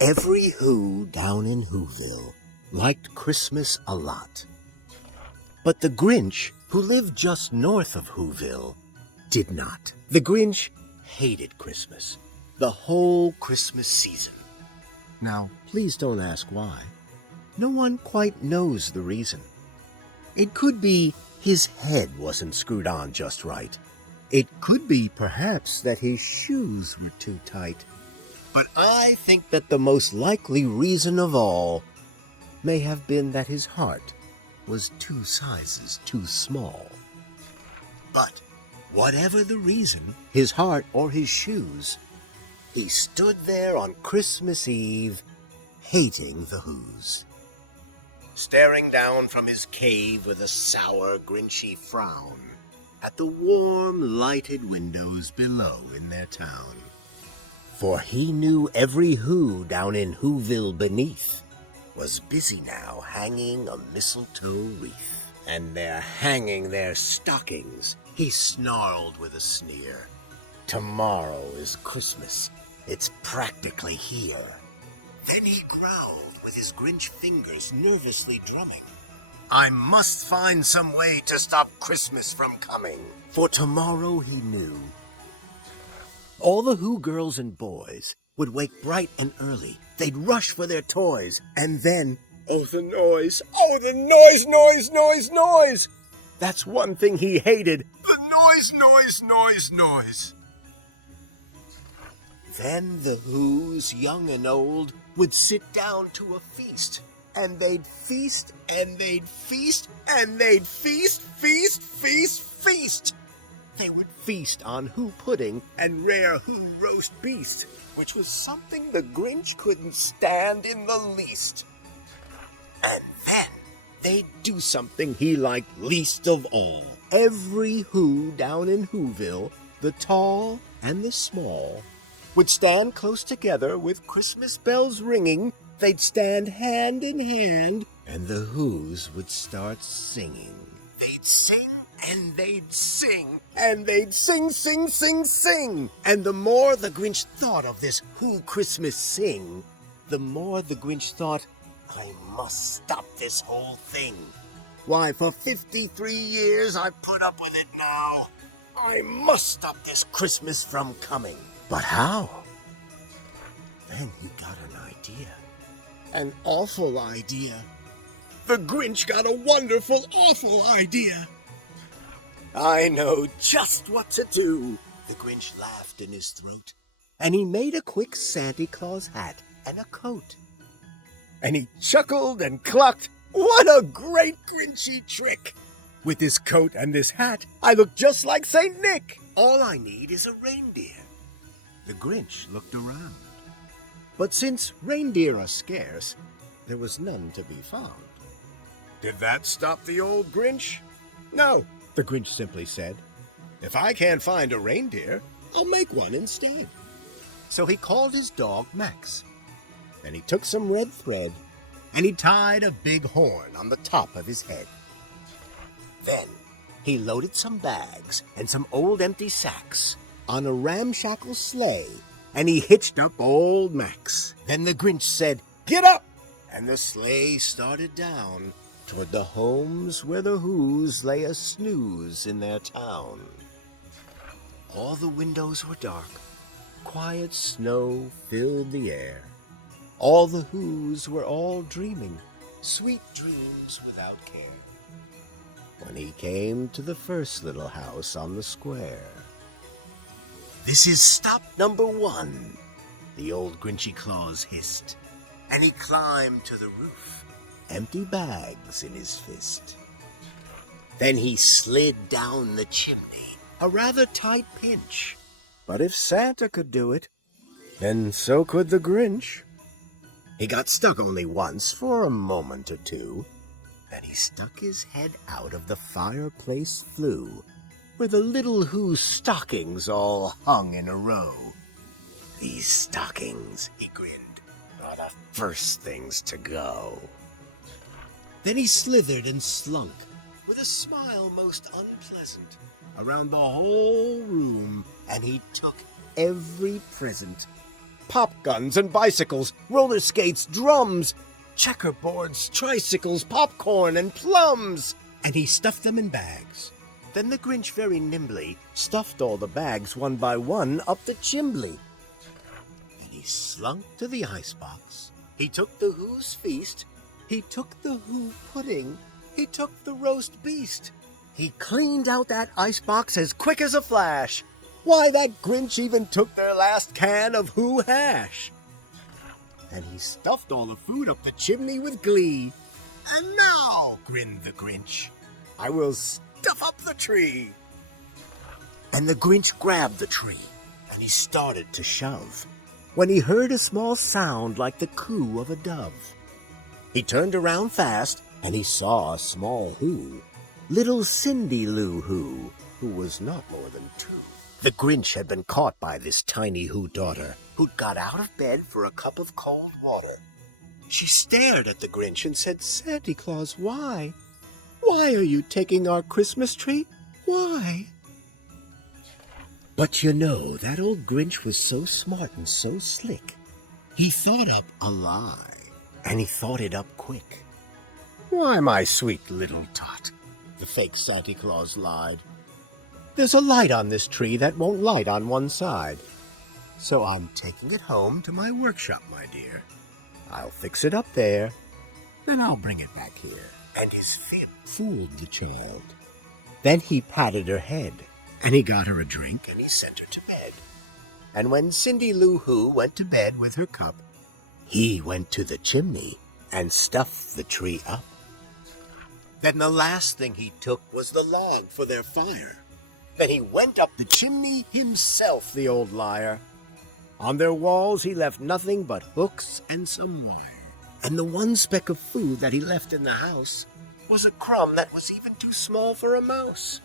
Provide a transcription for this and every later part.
Every Who down in Whoville liked Christmas a lot. But the Grinch, who lived just north of Whoville, did not. The Grinch hated Christmas, the whole Christmas season. Now, please don't ask why. No one quite knows the reason. It could be his head wasn't screwed on just right. It could be, perhaps, that his shoes were too tight. But I think that the most likely reason of all may have been that his heart was 2 sizes too small. But whatever the reason, his heart or his shoes, he stood there on Christmas Eve, hating the Whos, staring down from his cave with a sour, grinchy frown at the warm, lighted windows below in their town. For he knew every Who down in Whoville beneath was busy now hanging a mistletoe wreath. And they're hanging their stockings, he snarled with a sneer. Tomorrow is Christmas. It's practically here. Then he growled with his Grinch fingers nervously drumming. I must find some way to stop Christmas from coming. For tomorrow, he knew, all the Who girls and boys would wake bright and early. They'd rush for their toys, and then, oh, the noise! Oh, the noise, noise, noise, noise! That's one thing he hated. The noise, noise, noise, noise. Then the Whos, young and old, would sit down to a feast. And they'd feast, and they'd feast, and they'd feast, feast, feast, feast. They would feast on Who pudding and rare Who roast beast, which was something the Grinch couldn't stand in the least. And then they'd do something he liked least of all. Every Who down in Whoville, the tall and the small, would stand close together with Christmas bells ringing. They'd stand hand in hand, and the Whos would start singing. They'd sing, and they'd sing, and they'd sing, sing, sing, sing. And the more the Grinch thought of this Who Christmas sing, the more the Grinch thought, I must stop this whole thing. Why, for 53 years I've put up with it now. I must stop this Christmas from coming. But how? Then he got an idea. An awful idea. The Grinch got a wonderful, awful idea. I know just what to do. The Grinch laughed in his throat, and he made a quick Santa Claus hat and a coat. And he chuckled and clucked. What a great Grinchy trick! With this coat and this hat, I look just like Saint Nick. All I need is a reindeer. The Grinch looked around. But since reindeer are scarce, there was none to be found. Did that stop the old Grinch? No, the Grinch simply said. If I can't find a reindeer, I'll make one instead. So he called his dog Max. Then he took some red thread, and he tied a big horn on the top of his head. Then he loaded some bags and some old empty sacks on a ramshackle sleigh, and he hitched up old Max. Then the Grinch said, Get up! And the sleigh started down toward the homes where the Whos lay a snooze in their town. All the windows were dark. Quiet snow filled the air. All the Whos were all dreaming, sweet dreams without care. When he came to the first little house on the square. This is stop number 1, the old Grinchy Claus hissed, and he climbed to the roof, empty bags in his fist. Then he slid down the chimney, a rather tight pinch. But if Santa could do it, then so could the Grinch. He got stuck only once for a moment or two. Then he stuck his head out of the fireplace flue, where the little Who stockings all hung in a row. These stockings, he grinned, are the first things to go. Then he slithered and slunk, with a smile most unpleasant, around the whole room, and he took every present pop guns and bicycles, roller skates, drums, checkerboards, tricycles, popcorn, and plums. And he stuffed them in bags. Then the Grinch very nimbly stuffed all the bags one by one up the chimbley. And he slunk to the icebox. He took the Who's feast. He took the Who pudding. He took the roast beast. He cleaned out that icebox as quick as a flash. Why, that Grinch even took their last can of Who hash. And he stuffed all the food up the chimney with glee. And now, grinned the Grinch, I will stuff up the tree. And the Grinch grabbed the tree, and he started to shove, when he heard a small sound like the coo of a dove. He turned around fast, and he saw a small Who, little Cindy Lou who was not more than 2. The Grinch had been caught by this tiny Who daughter, who'd got out of bed for a cup of cold water. She stared at the Grinch and said, Santa Claus, why? Why are you taking our Christmas tree? Why? But you know, that old Grinch was so smart and so slick. He thought up a lie, and he thought it up quick. Why, my sweet little tot, the fake Santa Claus lied. There's a light on this tree that won't light on one side. So I'm taking it home to my workshop, my dear. I'll fix it up there, then I'll bring it back here. And his fib fooled the child. Then he patted her head, and he got her a drink, and he sent her to bed. And when Cindy Lou Who went to bed with her cup, he went to the chimney and stuffed the tree up. Then the last thing he took was the log for their fire. Then he went up the chimney himself, the old liar. On their walls he left nothing but hooks and some wire. And the one speck of food that he left in the house was a crumb that was even too small for a mouse.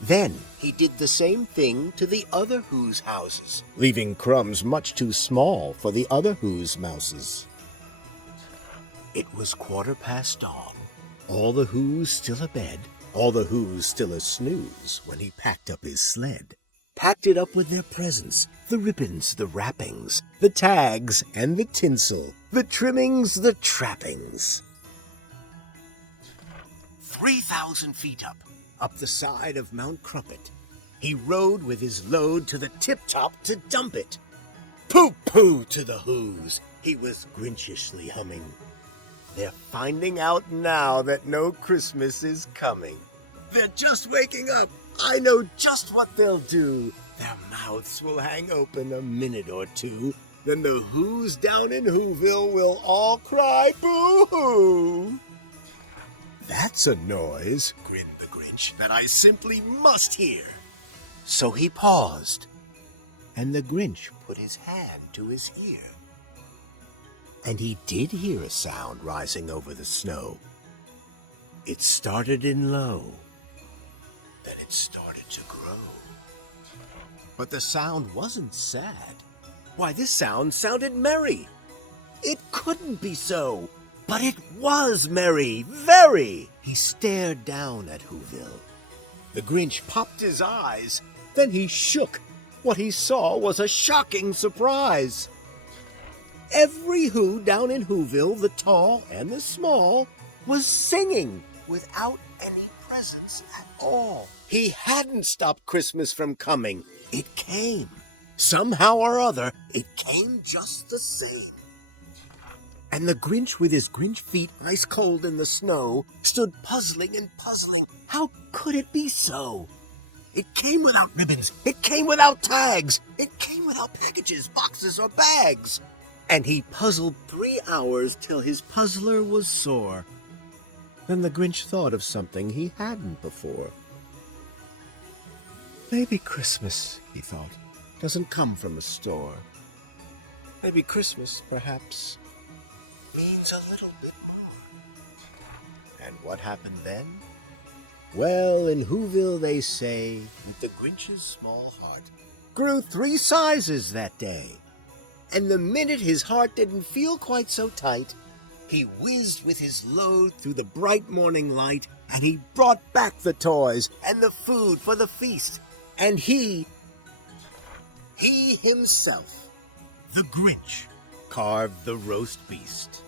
Then he did the same thing to the other Who's houses, leaving crumbs much too small for the other Who's mouses. It was 15:15 dawn, all the Who's still abed, all the Who's still a snooze when he packed up his sled. Packed it up with their presents, the ribbons, the wrappings, the tags and the tinsel, the trimmings, the trappings. 3,000 feet up the side of Mount Crumpet, he rode with his load to the tip-top to dump it. Pooh-pooh to the Who's, he was Grinchishly humming. They're finding out now that no Christmas is coming. They're just waking up. I know just what they'll do. Their mouths will hang open a minute or two. Then the Who's down in Whoville will all cry boo-hoo. That's a noise, grinned the Grinch, that I simply must hear. So he paused, and the Grinch put his hand to his ear. And he did hear a sound rising over the snow. It started in low. Then it started to grow. But the sound wasn't sad. Why, this sound sounded merry. It couldn't be so, but it was merry, very. He stared down at Whoville. The Grinch popped his eyes. Then he shook. What he saw was a shocking surprise. Every Who down in Whoville, the tall and the small, was singing without any presents at all. He hadn't stopped Christmas from coming. It came. Somehow or other, it came just the same. And the Grinch, with his Grinch feet ice cold in the snow, stood puzzling and puzzling. How could it be so? It came without ribbons. It came without tags. It came without packages, boxes, or bags. And he puzzled 3 hours till his puzzler was sore. Then the Grinch thought of something he hadn't before. Maybe Christmas, he thought, doesn't come from a store. Maybe Christmas, perhaps, means a little bit more. And what happened then? Well, in Whoville they say that the Grinch's small heart grew 3 sizes that day. And the minute his heart didn't feel quite so tight, he whizzed with his load through the bright morning light, and he brought back the toys and the food for the feast. And he He himself, the Grinch, carved the roast beast.